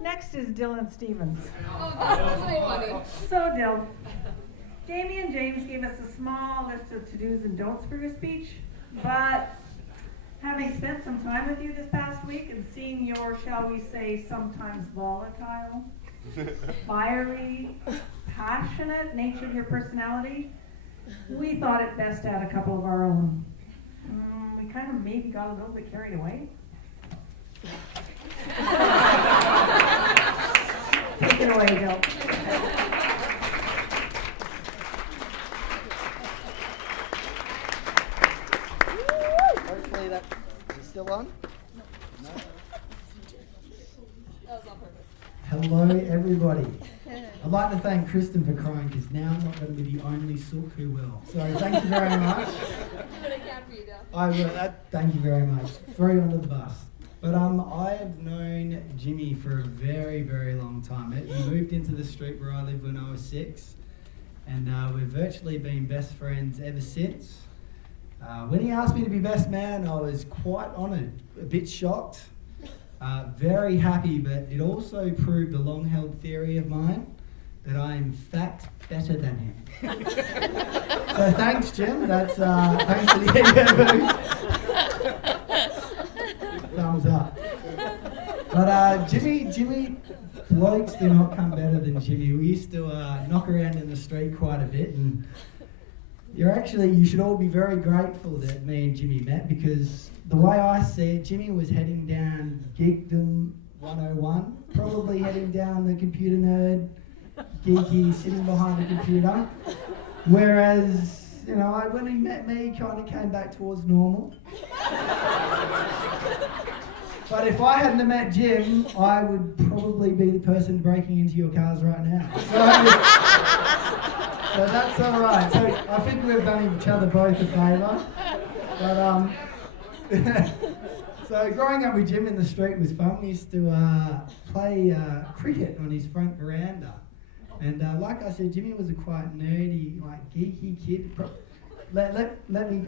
Next is Dylan Stevens. Oh, that's so funny. So Dyl, Jamie and James gave us a small list of to-dos and don'ts for your speech, but having spent some time with you this past week and seeing your, shall we say, sometimes volatile, fiery, passionate nature of your personality, we thought it best to add a couple of our own. We kind of maybe got a little bit carried away. Take it away, Dyl. Hopefully that is still on. No. That was on purpose. Hello, everybody. I'd like to thank Kristen for crying because now I'm not going to be the only sook who will. So thank you very much. But I can't read it. I will. Thank you very much. Throw you under the bus. But I have known Jimmy for a very, very long time. He moved into the street where I lived when I was 6, and we've virtually been best friends ever since. When he asked me to be best man, I was quite honoured, a bit shocked, very happy, but it also proved a long-held theory of mine that I am in fact better than him. So thanks, Jim. That's thanks for the ego boost. Thumbs up. But Jimmy, blokes do not come better than Jimmy. We used to knock around in the street quite a bit, and you should all be very grateful that me and Jimmy met, because the way I see it, Jimmy was heading down Geekdom 101, probably heading down the computer nerd, geeky, sitting behind the computer, whereas, when he met me, he kind of came back towards normal. But if I hadn't have met Jim, I would probably be the person breaking into your cars right now. So that's all right. So I think we've done each other both a favour. But so growing up with Jim in the street was fun. We used to play cricket on his front veranda. And like I said, Jimmy was a quite nerdy, geeky kid.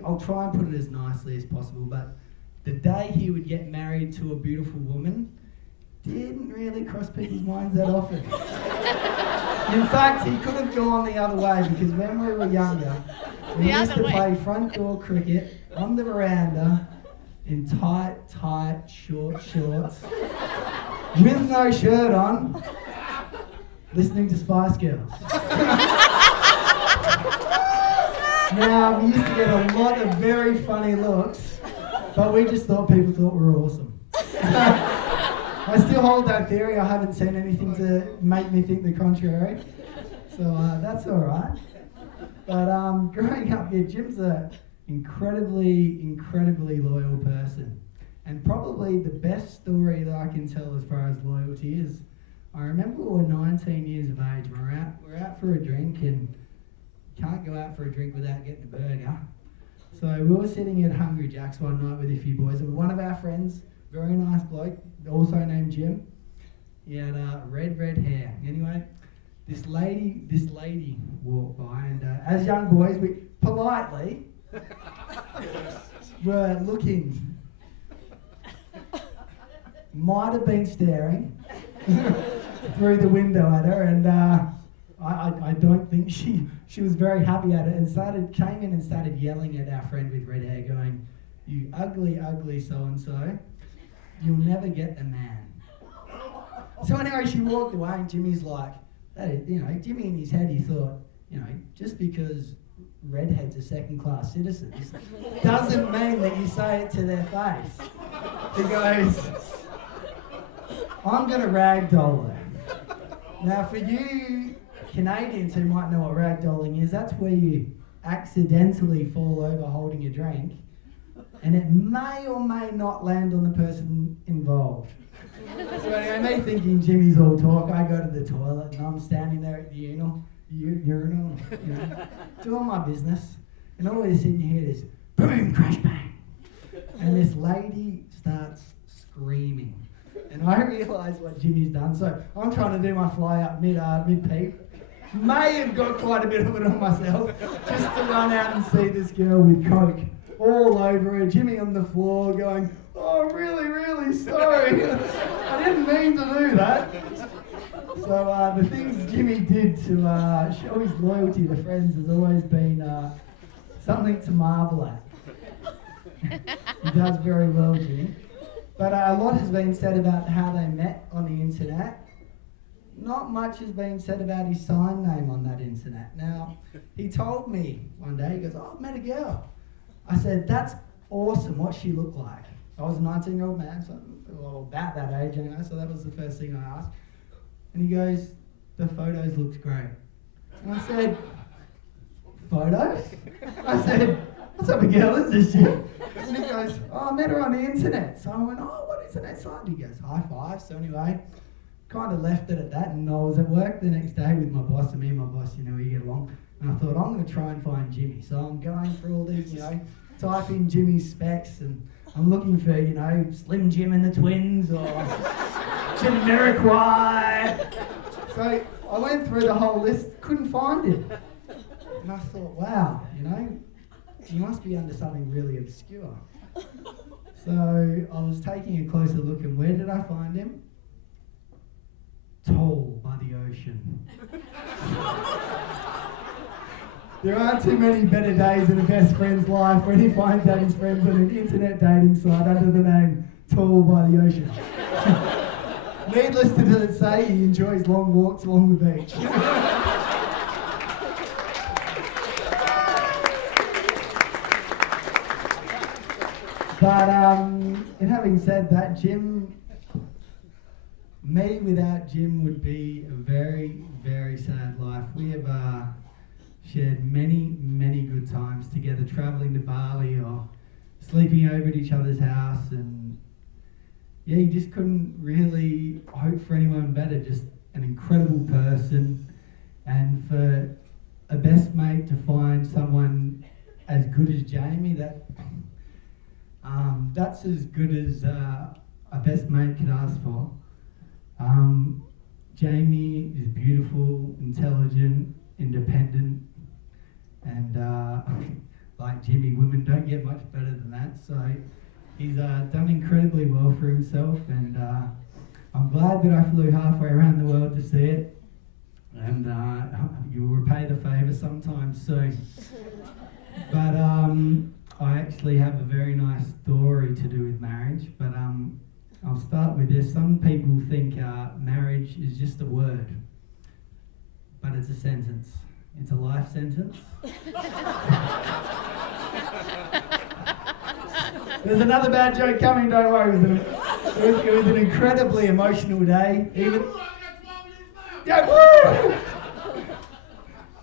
I'll try and put it as nicely as possible, but the day he would get married to a beautiful woman didn't really cross people's minds that often. In fact, he could have gone the other way, because when we were younger, we used to play front door cricket on the veranda in tight, short shorts, with no shirt on, listening to Spice Girls. Now, we used to get a lot of very funny looks, but we just thought people thought we were awesome. I still hold that theory. I haven't seen anything to make me think the contrary. So that's all right. But growing up here, Jim's an incredibly loyal person. And probably the best story that I can tell as far as loyalty is, I remember we were 19 years of age. We're out for a drink, and can't go out for a drink without getting a burger. So we were sitting at Hungry Jack's one night with a few boys, and one of our friends, very nice bloke, also named Jim, he had red hair. Anyway, this lady walked by, and as young boys, we politely were looking, might have been staring through the window at her, and I don't think she was very happy at it, and came in and started yelling at our friend with red hair, going, "You ugly so-and-so, you'll never get the man." So anyway, she walked away, and Jimmy's like, Jimmy in his head, he thought, just because redheads are second-class citizens doesn't mean that you say it to their face. He goes, "I'm going to ragdoll them." Now, for you Canadians who might know what ragdolling is, that's where you accidentally fall over holding a drink, and it may or may not land on the person involved. So anyway, me thinking Jimmy's all talk, I go to the toilet and I'm standing there at the urinal, doing my business, and all of a sudden you hear this boom, crash, bang, and this lady starts screaming, and I realise what Jimmy's done. So I'm trying to do my fly up mid-peep. May have got quite a bit of it on myself, just to run out and see this girl with coke all over her, Jimmy on the floor going, "Oh, I'm really, really sorry." I didn't mean to do that. So the things Jimmy did to show his loyalty to friends has always been something to marvel at. He does very well, Jimmy. But a lot has been said about how they met on the internet. Not much has been said about his sign name on that internet. Now, he told me one day, he goes, "Oh, I've met a girl." I said, "That's awesome. What's she look like?" I was a 19-year-old man, so well, about that age anyway, so that was the first thing I asked. And he goes, "The photos looks great." And I said, "Photos?" I said, "What type of girl is this, Jim?" And he goes, "Oh, I met her on the internet." So I went, "Oh, what internet site?" He goes, "High Five." So anyway, kind of left it at that, and I was at work the next day with my boss, and me and my boss, we get along. And I thought, I'm going to try and find Jimmy. So I'm going through all these, type in Jimmy's specs, and I'm looking for, Slim Jim and the Twins, or Jamiroquai. So I went through the whole list, couldn't find him. And I thought, wow, he must be under something really obscure. So I was taking a closer look, and where did I find him? Tall by the ocean. There aren't too many better days in a best friend's life when he finds out his friends on an internet dating site under the name Tall by the Ocean. Needless to say, he enjoys long walks along the beach. But in having said that, me without Jim would be a very, very sad life. We have shared many, many good times together, travelling to Bali or sleeping over at each other's house, and you just couldn't really hope for anyone better. Just an incredible person, and for a best mate to find someone as good as Jamie, that's as good as a best mate could ask for. Jamie is beautiful, intelligent, independent, and like Jimmy, women don't get much better than that. So he's done incredibly well for himself, and I'm glad that I flew halfway around the world to see it, and you'll repay the favour sometime soon. But I actually have a very nice story to do with marriage, but I'll start with this. Some people think marriage is just a word, but it's a sentence. It's a life sentence. There's another bad joke coming, don't worry. It was an incredibly emotional day. It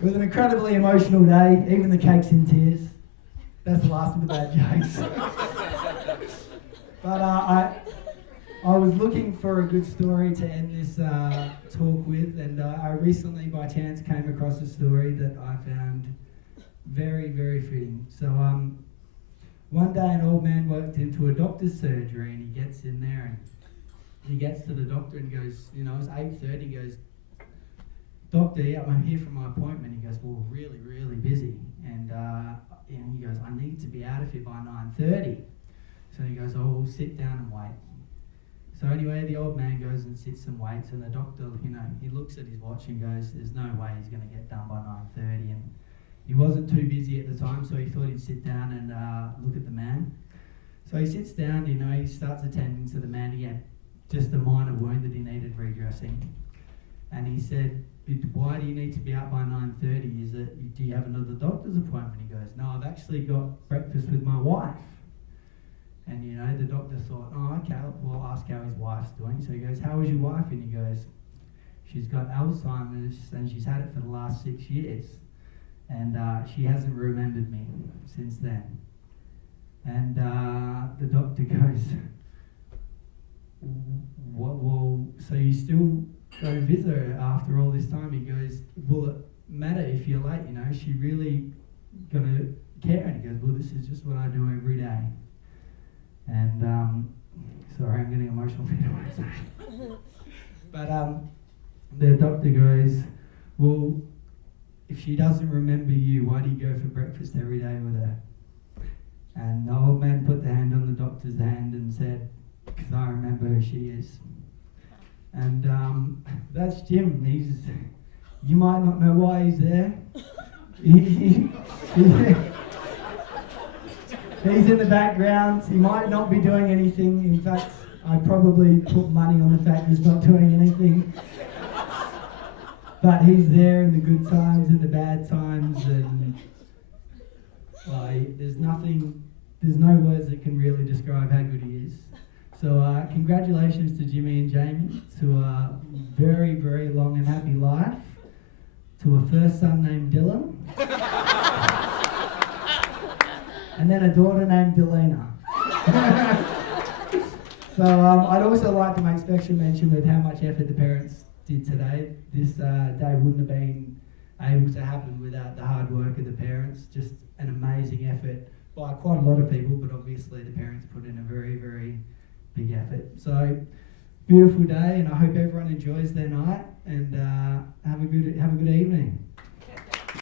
was an incredibly emotional day, even the cake's in tears. That's the last of the bad jokes. But I was looking for a good story to end this talk with, and I recently, by chance, came across a story that I found very, very fitting. So one day an old man walked into a doctor's surgery, and he gets in there, and he gets to the doctor and goes, it's 8:30, he goes, "Doctor, yeah, I'm here for my appointment." He goes, "Well, really, really busy." And he goes, "I need to be out of here by 9:30. So he goes, "Oh, we'll sit down and wait." So anyway, the old man goes and sits and waits, and the doctor, he looks at his watch and goes, "There's no way he's going to get done by 9:30. And he wasn't too busy at the time, so he thought he'd sit down and look at the man. So he sits down, he starts attending to the man. He had just a minor wound that he needed redressing. And he said, "Why do you need to be out by 9:30? Do you have another doctor's appointment?" He goes, "No, I've actually got breakfast with my wife." And the doctor thought, "Oh, okay, well, I'll ask how his wife's doing." So he goes, "How is your wife?" And he goes, "She's got Alzheimer's, and she's had it for the last 6 years. And she hasn't remembered me since then." And the doctor goes, "Well, so you still go visit her after all this time?" He goes, "Will it matter if you're late? Is she really gonna care?" And he goes, "Well, this is just what I do every day." And sorry, I'm getting emotional for you. But the doctor goes, "Well, if she doesn't remember you, why do you go for breakfast every day with her?" And the old man put the hand on the doctor's hand and said, "Because I remember who she is." that's Jim. You might not know why he's there. He's in the background. He might not be doing anything. In fact, I probably put money on the fact he's not doing anything. But he's there in the good times and the bad times, and there's no words that can really describe how good he is. So congratulations to Jimmy and Jamie, to a very, very long and happy life, to a first son named Dylan, and then a daughter named Delena. So I'd also like to make special mention with how much effort the parents did today. This day wouldn't have been able to happen without the hard work of the parents. Just an amazing effort by quite a lot of people, but obviously the parents put in a very, very big effort. So beautiful day, and I hope everyone enjoys their night, and have a good evening.